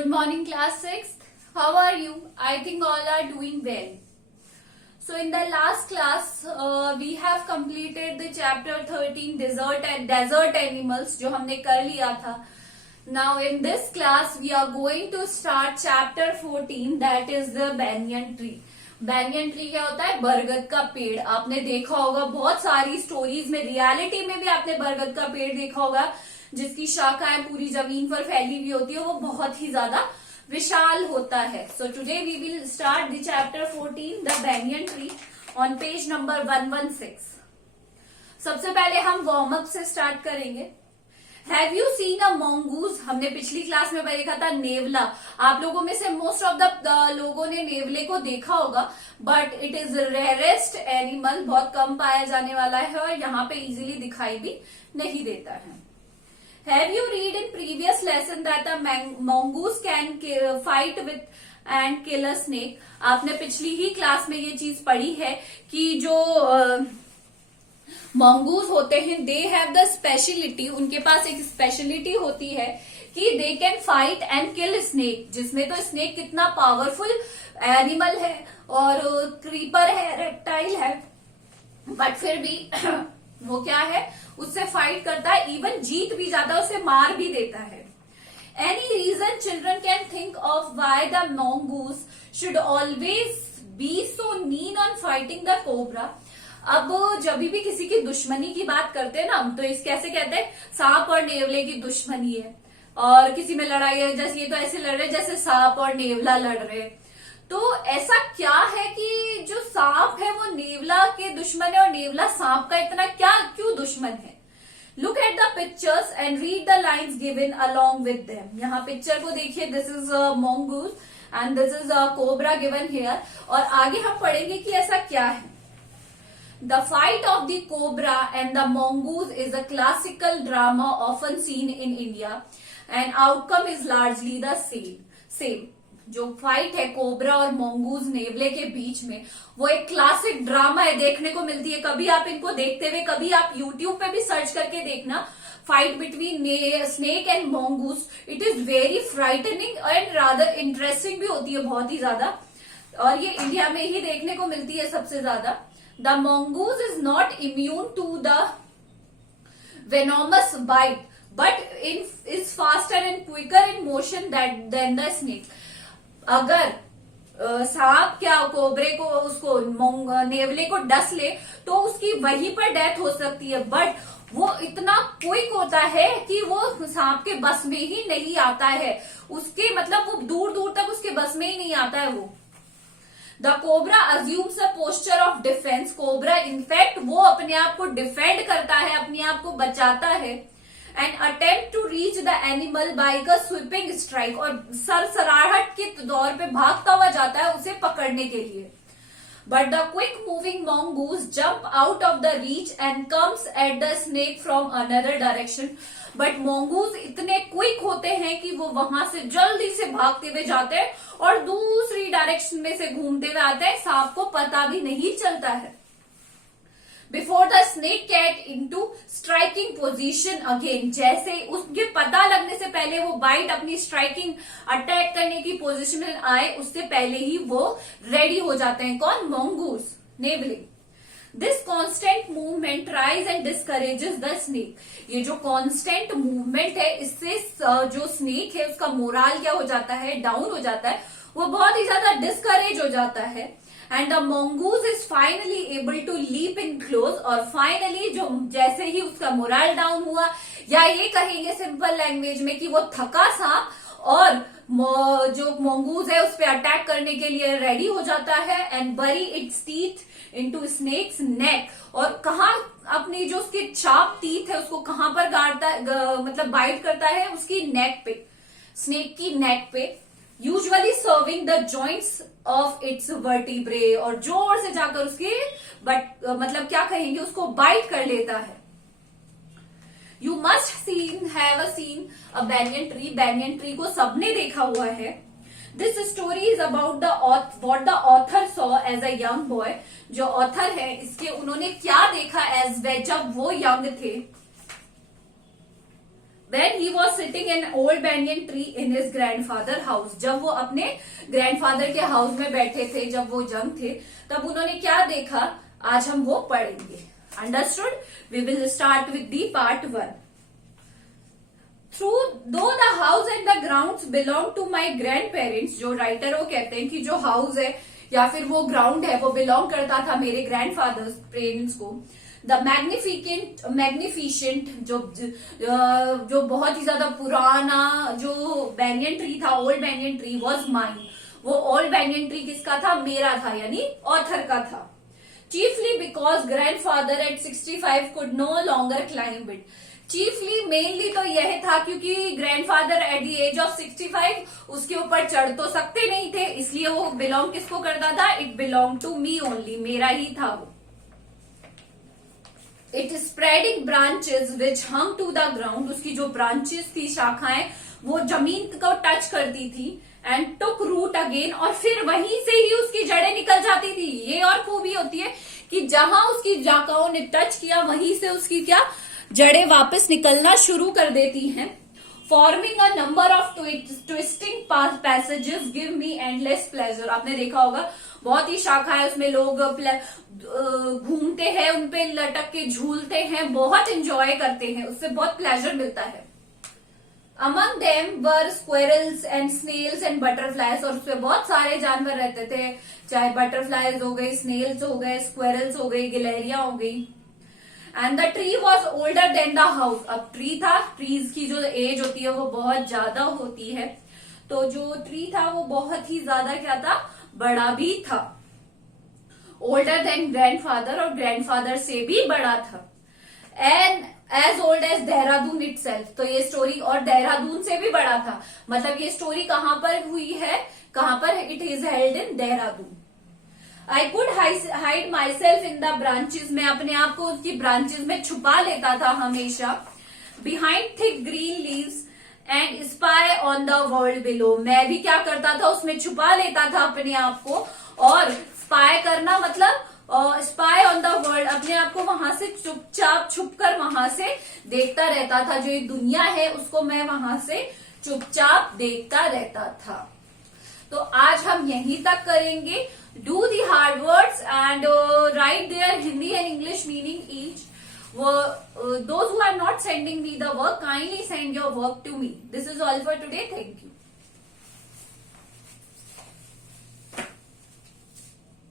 Good morning, class 6th. How are you? I think all are doing well. So in the last class, we have completed the chapter 13 desert animals जो हमने कर लिया था. Now in this class, we are going to start chapter 14 that is the banyan tree. banyan tree क्या होता है? बरगद का पेड़. आपने देखा होगा बहुत सारी स्टोरीज में, रियलिटी में भी आपने बरगद का पेड़ देखा होगा जिसकी शाखाएं पूरी जमीन पर फैली हुई होती है. वो बहुत ही ज्यादा विशाल होता है. So today we will start the chapter 14 the banyan tree on page number 116. सबसे पहले हम वार्म अप से स्टार्ट करेंगे. Have you seen a mongoose? हमने पिछली क्लास में देखा था नेवला. आप लोगों में से मोस्ट ऑफ द लोगों ने नेवले को देखा होगा, but it is rarest animal. बहुत कम पाया जाने वाला है और यहाँ पे इजीली दिखाई भी नहीं देता है. Have you read in previous lesson that a mongoose can fight with and kill a snake? आपने पिछली ही क्लास में ये चीज पढ़ी है कि जो mongoose होते हैं, they have the speciality, उनके पास एक स्पेशलिटी होती है कि they can fight and kill snake. जिसमें तो snake कितना पावरफुल एनिमल है और क्रीपर है, रेप्टाइल है, बट फिर भी वो क्या है, उससे फाइट करता है, इवन जीत भी जाता है, उसे मार भी देता है. Any reason children can think of why the mongoose should always be so keen on fighting the cobra? अब जब भी किसी की दुश्मनी की बात करते हैं ना, तो इस कैसे कहते हैं, सांप और नेवले की दुश्मनी है, और किसी में लड़ाई है, जैसे ये तो ऐसे लड़ रहे जैसे सांप और नेवला लड़ रहे. तो ऐसा क्या है कि जो सांप है वो नेवला के दुश्मन है और नेवला सांप का इतना क्यों दुश्मन है? Look at the pictures and read the lines given along with them. यहाँ पिक्चर को देखिए, this is mongoose and this is cobra given here. और आगे हम पढ़ेंगे कि ऐसा क्या है. The fight of the cobra and the mongoose is a classical drama often seen in India and outcome is largely the same. जो fight है कोबरा और mongoose नेवले के बीच में, वो एक क्लासिक ड्रामा है, देखने को मिलती है. कभी आप इनको देखते हुए, कभी आप यूट्यूब पे भी सर्च करके देखना, fight between snake and mongoose. It is very frightening and rather interesting भी होती है, बहुत ही ज्यादा. और ये इंडिया में ही देखने को मिलती है सबसे ज्यादा. The mongoose is not immune to the venomous bite, but is faster and quicker in motion than the snake. अगर सांप क्या कोबरे को, उसको नेवले को डस ले तो उसकी वहीं पर डेथ हो सकती है, बट वो इतना क्विक होता है कि वो सांप के बस में ही नहीं आता है. उसके मतलब वो दूर दूर तक उसके बस में ही नहीं आता है वो. The cobra assumes a posture of defence. Cobra in fact वो अपने आप को डिफेंड करता है, अपने आप को बचाता है. And attempt to reach the animal by a sweeping strike. और सरसराहट के दौर पे भागता हुआ जाता है उसे पकड़ने के लिए. But the quick moving mongoose jump out of the reach and comes at the snake from another direction. But mongoose इतने क्विक होते हैं कि वो वहां से जल्दी से भागते हुए जाते हैं और दूसरी डायरेक्शन में से घूमते हुए आते हैं. सांप को पता भी नहीं चलता है. Before the snake get into striking position again. जैसे उसके पता लगने से पहले वो बाइट अपनी स्ट्राइकिंग अटैक करने की पोजीशन में आए, उससे पहले ही वो रेडी हो जाते हैं. कौन? mongoose, नेवले. This constant movement tires and discourages the snake. ये जो कॉन्स्टेंट मूवमेंट है, इससे जो स्नेक है उसका मोराल क्या हो जाता है, डाउन हो जाता है. वो बहुत ही ज्यादा डिस्करेज हो जाता है. And the mongoose is finally able to leap in close. और फाइनली जो जैसे ही उसका मोरल डाउन हुआ, या ये कहेंगे सिंपल लैंग्वेज में कि वो थका सांप और जो mongoose है उस पर अटैक करने के लिए रेडी हो जाता है. एंड बरी इट्स टीथ इनटू स्नेक्स नेक. और कहाँ अपनी जो उसकी शार्प टीथ है उसको कहां पर गाड़ता है, मतलब बाइट करता है उसकी नेक पे, स्नेक की नेक पे. Usually serving the joints of its vertebrae. और जोर से जाकर उसके मतलब क्या कहेंगे, उसको बाइट कर लेता है. You must have seen a banyan tree. banyan tree को सबने देखा हुआ है. This story is about what the author saw as a young boy. जो ऑथर है इसके, उन्होंने क्या देखा जब वो यंग थे. when he was sitting in an old banyan tree in his grandfather house, जब वो अपने ग्रैंडफादर के हाउस में बैठे थे, जब वो यंग थे, तब उन्होंने क्या देखा, आज हम वो पढ़ेंगे. Understood? We will start with the part 1. Though the house and the grounds belong to my grandparents, जो राइटर वो कहते हैं कि जो हाउस है या फिर वो ग्राउंड है वो बिलोंग करता था मेरे ग्रैंडफादर्स पेरेंट्स को. द मैग्निफिशेंट जो बहुत ही ज्यादा पुराना जो बैंयन ट्री था, ओल्ड बैंयन ट्री वॉज माइन. वो ओल्ड बैंयन ट्री किसका था? मेरा था, यानी ऑथर का था. Chiefly because grandfather at 65 could no longer climb it. Chiefly mainly तो यह था क्योंकि grandfather at the age of 65 उसके ऊपर चढ़ तो सकते नहीं थे, इसलिए वो बिलोंग किसको करता था? It belong to me only, मेरा ही था वो. It spreading branches which hung to the ground, उसकी जो ब्रांचेस थी, शाखाएं, वो जमीन को टच करती थी. एंड टुक रूट अगेन, और फिर वहीं से ही उसकी जड़ें निकल जाती थी. ये और खूबी होती है कि जहां उसकी शाखाओं ने टच किया वहीं से उसकी क्या जड़ें वापस निकलना शुरू कर देती हैं. Forming a number of twisting passages give me endless pleasure. आपने देखा होगा बहुत ही शाखाएं, उसमें लोग घूमते हैं, उनपे लटक के झूलते हैं, बहुत एंजॉय करते हैं, उससे बहुत प्लेजर मिलता है. Among them were squirrels and snails and butterflies, और उसमें बहुत सारे जानवर रहते थे, चाहे बटरफ्लाईज हो गई, स्नेल्स हो गए, स्क्वेरल्स हो गई, गिलहरियां हो गई. And the tree was older than the house. अब ट्री था, ट्रीज की जो एज होती है वो बहुत ज्यादा होती है, तो जो ट्री था वो बहुत ही ज्यादा क्या था? बड़ा भी था. ओल्डर देन ग्रैंडफादर, और ग्रैंडफादर से भी बड़ा था. And as old as Dehradun itself, तो ये स्टोरी और देहरादून से भी बड़ा था. मतलब ये स्टोरी कहां पर हुई है? कहां पर? It is held in Dehradun. I could hide my self in the branches, मैं अपने आप को उसकी ब्रांचेस में छुपा लेता था हमेशा. Behind thick green leaves and spy on the world below, मैं भी क्या करता था? उसमें छुपा लेता था अपने आप को. और स्पाई करना मतलब स्पाई ऑन द वर्ल्ड, अपने आप को वहां से चुपचाप छुपकर वहां से देखता रहता था. जो ये दुनिया है उसको मैं वहां से चुपचाप देखता रहता था. तो आज हम यहीं तक करेंगे. Do the hard words and write their Hindi and English meaning each. Those who are not sending me the work, kindly send your work to me. This is all for today. Thank you.